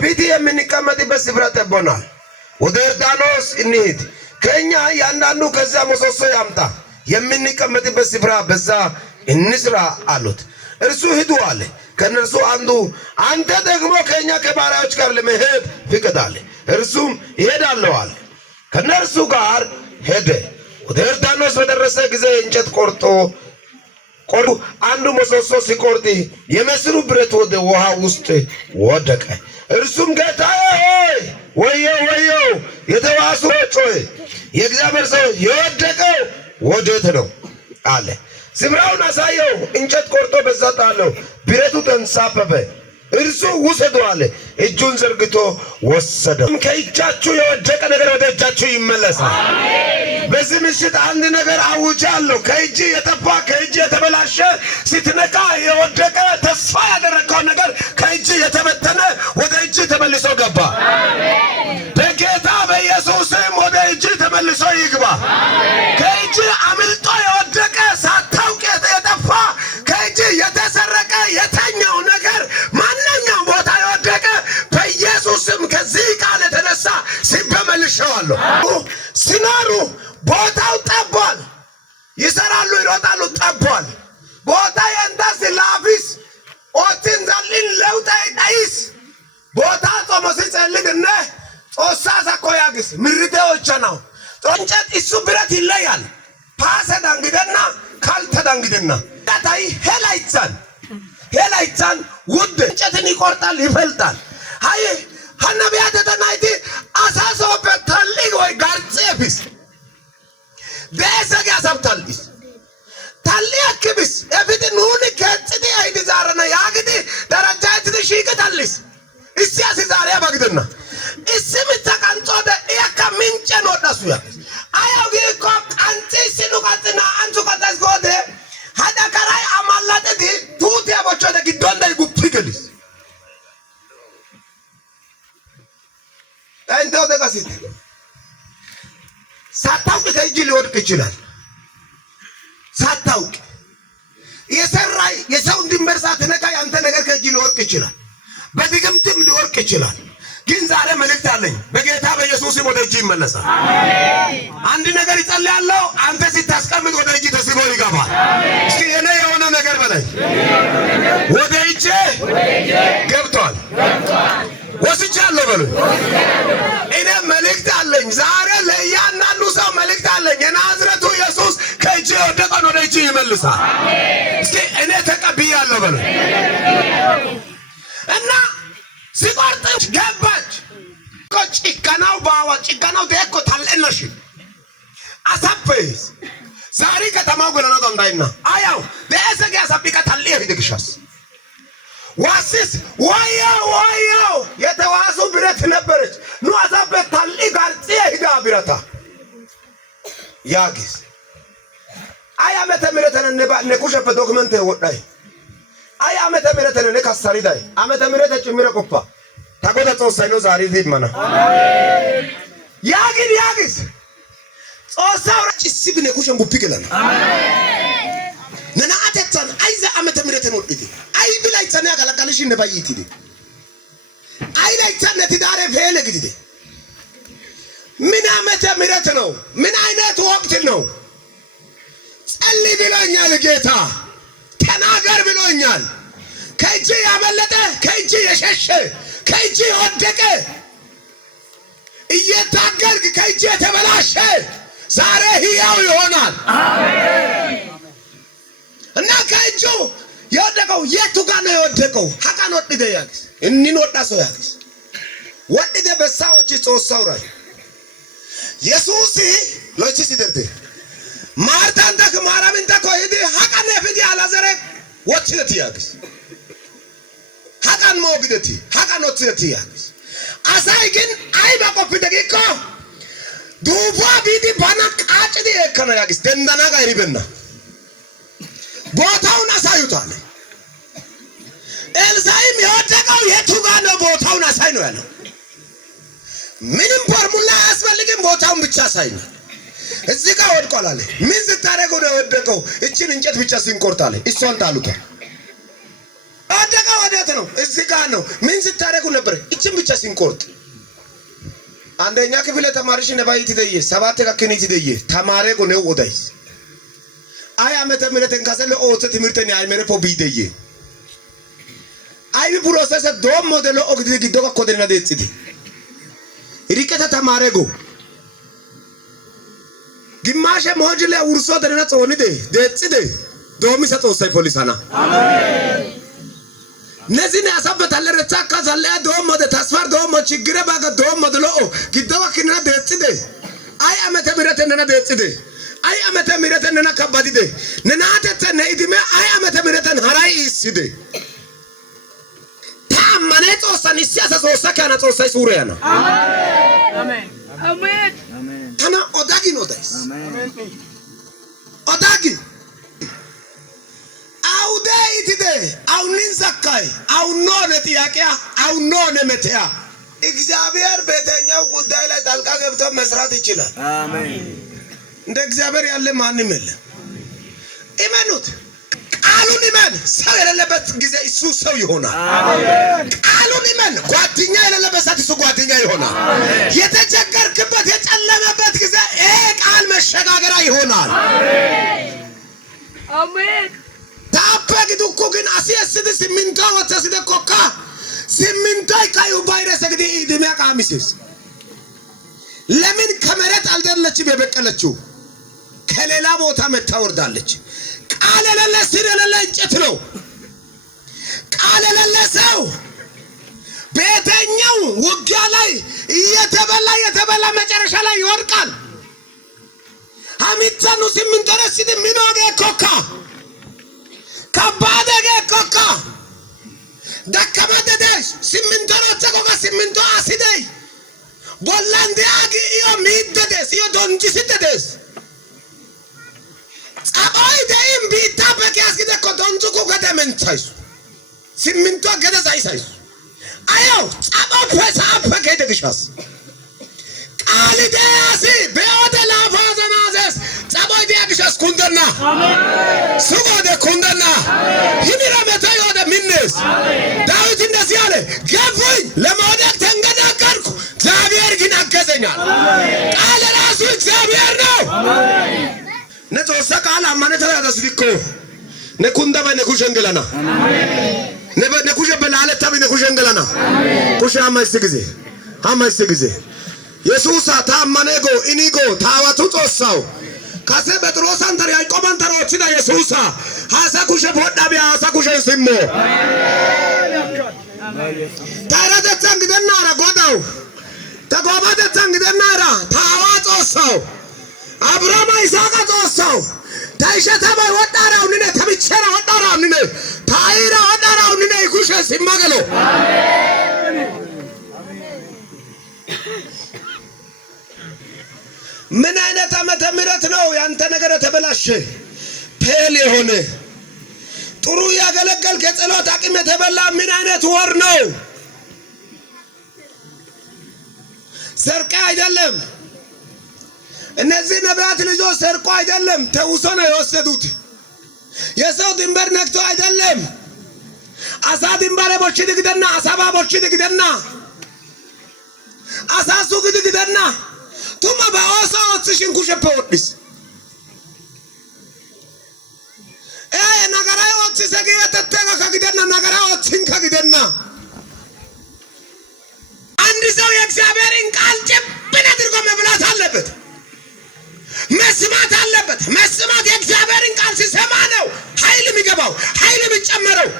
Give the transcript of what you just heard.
በፊት የምንቀመጥበት ስፍራ ጠቦናል። ወደ ዮርዳኖስ እንሂድ፣ ከኛ ያንዳንዱ ከዛ ምሰሶ ያምጣ፣ የምንቀመጥበት ስፍራ በዛ እንስራ አሉት። እርሱ ሂዱ አለ። ከነርሱ አንዱ አንተ ደግሞ ከኛ ከባሪያዎች ጋር ለመሄድ ፍቀድ አለ። እርሱም እሄዳለሁ አለ። ከነርሱ ጋር ሄደ። ወደ ዮርዳኖስ በደረሰ ጊዜ እንጨት ቆርጦ አንዱ ምሰሶ ሲቆርጥ የመስሩ ብረት ወደ ውሃ ውስጥ ወደቀ። እርሱም ጌታዬ ሆይ ወየው ወየው የተዋሱ ጮኸ። የእግዚአብሔር ሰው የወደቀው ወዴት ነው አለ። ስፍራውን አሳየው። እንጨት ቆርጦ በዛ ጣለው። ብረቱ ተንሳፈፈ። እርሱ ውሰዱ አለ። እጁን ዘርግቶ ወሰደው። ከእጃችሁ የወደቀ ነገር ወደ እጃችሁ ይመለሳል። በዚህ ምሽት አንድ ነገር አውጃለሁ። ከእጅ የጠፋ ከእጅ የተበላሸ ስትነቃ የወደቀ ተስፋ ያደረከው ነገር ከእጅ የተበተነ ወደ እጅ ተመልሶ ገባ። በጌታ በኢየሱስም ወደ እጅ ተመልሶ ይግባ። ከእጅ አምልጦ የወደቀ ሳታውቅ የጠፋ ከእጅ የተሰረቀ የተኛው ነገር ማንኛውም ቦታ የወደቀ በኢየሱስም ከዚህ ቃል የተነሳ ሲበመልሸዋለሁ። ሲኖሩ ቦታው ጠቧል። ይሰራሉ፣ ይሮጣሉ፣ ጠቧል። ቦታ የንታስ ላፊስ ኦትን ዘልን ለውጣ ዳይስ ቦታ ጾመስ ጸልግነ ጾሳ ሳኮያግስ ምርቴዎች ነው። ጦንጨት እሱ ብረት ይለያል። ፓሰ ዳንግደና ካልተ ዳንግደና ታታይ ሄላይቻን ውድ እንጨትን ይቆርጣል፣ ይፈልጣል። ሃይ ሐነቢያት ተናይቲ አሳሶ በታሊግ ወይ ጋርጼፊስ ደሰጋ ሰብታልስ ታሊያክብስ እፍት ኑን ከጽዲ አይዲ ዛረና ያግዲ ደረጃት ትሽይቀታልስ እስያስ ዛሬ ባግደና እስም ተቀንጾደ ያካ ምንጭ ነው ዳሱ ያ አያው ጊኮ አንቺ ሲኑ ቀጥና አንቺ ቀጣስ ጎደ ሀዳ ከራይ አማላጠዲ ቱት ያቦቸደ ግዶንደ ጉፕግልስ አንተው ደጋሲት ሳታውቅ ከእጅ ሊወድቅ ይችላል። ሳታውቅ የሰራይ የሰው ድንበር ሳትነካ ያንተ ነገር ከእጅ ሊወድቅ ይችላል። በድግምትም ሊወድቅ ይችላል። ግን ዛሬ መልእክት አለኝ። በጌታ በኢየሱስም ወደ እጅ ይመለሳል። አሜን። አንድ ነገር ይጸልያለሁ። አንተ ሲታስቀምጥ ወደ እጅ ተስቦ ይገባል። እስኪ እኔ የሆነ ነገር በላይ ወደ እጅ ገብቷል ወስጃለሁ በሉ። እኔ መልእክት አለኝ ዛሬ ለእያንዳንዱ ሰው መልእክት አለኝ። የናዝሬቱ ኢየሱስ ከእጅ የወደቀውን ወደ እጅ ይመልሳል። እስኪ እኔ ተቀብያለሁ በሉ እና ሲቆርጥ ገባች። ጭከናው ባዋ ጭከናው ደኮ ታለነሽ አሳፈስ ዛሬ ከተማው ገለና እንዳይና አያው ለእሰጋ ያሳብቃ ታለየ ፊትግሻስ ዋሲስ ዋያው የተዋሱ ብረት ነበረች ኑ አሳበት ታሊ ጋርጽ ይዳ ብረታ ያጊስ አያመተ ምረተን ነኩሸፈ ዶክመንት ወጣይ አያመተ ምረተን ነካሳሪዳይ አመተ ምረተ ጭምረ ቆፋ ታቆተ ጾሳይ ነው ዛሬ ዲማና አሜን ያጊስ ጾሳው ጭሲብ ነኩሸን ቡፒገለና አሜን ነናአተን አይዛ አመተ ምረተን ወጥቲ አይ ብላይ ጸና ያጋላጋልሽ ነባይቲ አይ ላይ ጸነ ትዳሬ ፈለ ግዲደ ምን አመተ ምረት ነው? ምን አይነት ወቅት ነው? ጸልይ ብሎኛል ጌታ፣ ተናገር ብሎኛል። ከእጅ ያመለጠ ከእጅ የሸሸ ከእጅ የወደቀ እየታገልክ ከእጅ የተበላሸ ዛሬ ሕያው ይሆናል። አሜን። እና ከእጁ የወደቀው የቱ ጋር ነው የወደቀው? ሐቃን ወጥደ ያክስ እንኒ ወጣ ሰው ያክስ ወጥደ በሳዎች ጾሳው ራይ ኢየሱስ ሎቺ ሲደርተ ማርታን ተክ ማራምን ተክ ሆይዲ ሐቃን የፍዲ አላዘረ ወጥለት ያክስ ሐቃን ሞግደቲ ሐቃን ወጥለት ያክስ አሳይ ግን አይ በቆፍ ደቂቃ ዱባ ቢዲ ባና ቃጭዲ የከነ ያክስ ደንዳና ጋር ይበና ቦታውን አሳዩታል። ኤልሳዕም የወደቀው የቱ ጋር ነው? ቦታውን አሳይ ነው ያለው። ምንም ፎርሙላ አያስፈልግም፣ ቦታውን ብቻ አሳይ ነው። እዚህ ጋር ወድቋል አለ። ምን ስታረገው ነው የወደቀው? እቺን እንጨት ብቻ ሲንቆርጥ አለ። እሷን ጣሉታ። ወደቀው ወዴት ማለት ነው። እዚህ ጋር ነው ምን ስታደርጉ ነበር? እቺን ብቻ ሲንቆርጥ አንደኛ ክፍል ተማሪሽ ነባይት ደየ 7 ከክኒት ደየ ተማሪ ነው ወዳይስ አይ አመተ ምረተን ካሰለ ኦተ ትምርተን አይመረ ፖ ቢደየ አይ ፕሮሰስ ዶም ሞዴሎ ኦግዲ ግዶ ኮደና ደጽቲ ሪቀተ ተማሪ ጎ ግማሽ ሞጅለ ውርሶ ደና ጾንደ ደጽደ ዶሚ ሰጦሳይ ፖሊሳና አሜን ነዚህን ያሳበታል ረቻካ ዛለያ ዶም ሞደ ተስፋር ዶም ችግረ ባጋ ዶም ሞደሎ ግዶ ከና ደጽደ አይ አመተ ምረተን ደጽደ አይ አመተ ምረተን ከባዲደ ነናተተ ነይድመ አይ አመተ ምረተን ሀራይ ይስደ ታማኔ ጾሳን ሲያሳ ጾሳ ካና ጾሳይ ሱሪያና አሜን አሜን አሜን ታና ኦዳጊ ኖዳይስ አሜን ኦዳጊ አውዳይትደ አውኒን ዘካይ አውኖነ ጥያቄያ አውኖነ መተያ እግዚአብሔር በተኛው ጉዳይ ላይ ጣልቃ ገብቶ መስራት ይችላል። አሜን እንደ እግዚአብሔር ያለ ማንም የለም። እመኑት። ቃሉን እመን። ሰው የሌለበት ጊዜ እሱ ሰው ይሆናል። አሜን ቃሉን እመን። ጓደኛ የሌለበት ሰዓት እሱ ጓደኛ ይሆናል። አሜን የተቸገርክበት የጨለመበት ጊዜ ይሄ ቃል መሸጋገሪያ ይሆናል። አሜን አሜን ታፈግዱኩ ግን አሲያስድ ሲሚንቶ ወተስደ ኮካ ሲሚንቶ ካዩ ቫይረስ ግዲ ኢድሚያ ቃሚስስ ለምን ከመሬት አልደለችም የበቀለችው ከሌላ ቦታ መታወርዳለች። ቃል ለለ ስር ለለ እንጨት ነው። ቃል ለለ ሰው በየትኛው ውጊያ ላይ የተበላ መጨረሻ ላይ ይወድቃል። አሚታኑ ሲሚንቶ ረስድ ሚኖገ ኮካ ከባደገ ኮካ ደከመደደሽ ሲሚንቶ ረቸኮካ ሲሚንቶ አሲደይ ቦላንዲያጊ ኢዮ ሚደደስ ኢዮ ዶንጂስደደስ ጸባይ ደይም ቢታ በቂያስ ግደኮ ዶንጁኩ ገደመንቻይሱ ሲሚንቶ ገደዛይሳይሱ አዮ ጸባው ፈሳ ፈከደግሻስ ቃል ደያሲ በወደ ላፋዘናዘስ ጸባይ ደያግሻስ ኩንደና አሜን ሱጎደ ኩንደና ይሚራ መታዮ ወደ ሚነስ ዳዊት እንደዚህ አለ ገፉኝ ለመውደቅ ተንገዳገርኩ እግዚአብሔር ግን አገዘኛል። ቃል ራሱ እግዚአብሔር ነው። አሜን ነጾሳ ቃል አማነተ ያደስዲኮ ነኩንደበ ነኩሸንገለና አሜን ነኩሸ በላለታ ነኩሸንገለና ኩሻ አማይስ ጊዜ ኢየሱስ ታማኔጎ ኢኒጎ ታዋቱ ጾሳው ካሰ ጴጥሮስ አንተር ያዕቆብ አንተር ወችዳ ኢየሱስ ሐሳ ኩሸ ቦዳቢ ሐሳ ኩሸ ሲሞ ታራደታ እንግደና ረጎዳው ተጎባደታ እንግደና ራ ታዋ ጾሳው አብርሃም ይስሐቅ ጾሳው ታይሸተበ ወዳራው ንነ ተብቸራ ወዳራው ንነ ታይራ ወዳራው ንነ ኩሸ ሲማገሎ ምን አይነት ዓመተ ምህረት ነው ያንተ ነገር ተበላሸ ፔል የሆነ ጥሩ ያገለገልከ ጸሎት አቅም የተበላ ምን አይነት ወር ነው? ሰርቃ አይደለም። እነዚህ ነቢያት ልጆች ሰርቆ አይደለም ተውሶ ነው የወሰዱት። የሰው ድንበር ነክቶ አይደለም። አሳ ድንበር ቦች ድግደና አሳባ ቦች ድግደና አሳሱ ግድግደና ቱማ ባኦሳ ወጥሽን ኩሸፖድስ ነገራይ ወጥሽ ሰገየ ተተጋ ከግደና ነገራይ ወጥሽን ከግደና አንድ ሰው የእግዚአብሔርን ቃል ጭብን አድርጎ መብላት አለበት። መስማት አለበት። መስማት የእግዚአብሔርን ቃል ሲሰማ ነው ኃይል የሚገባው ኃይል የሚጨመረው።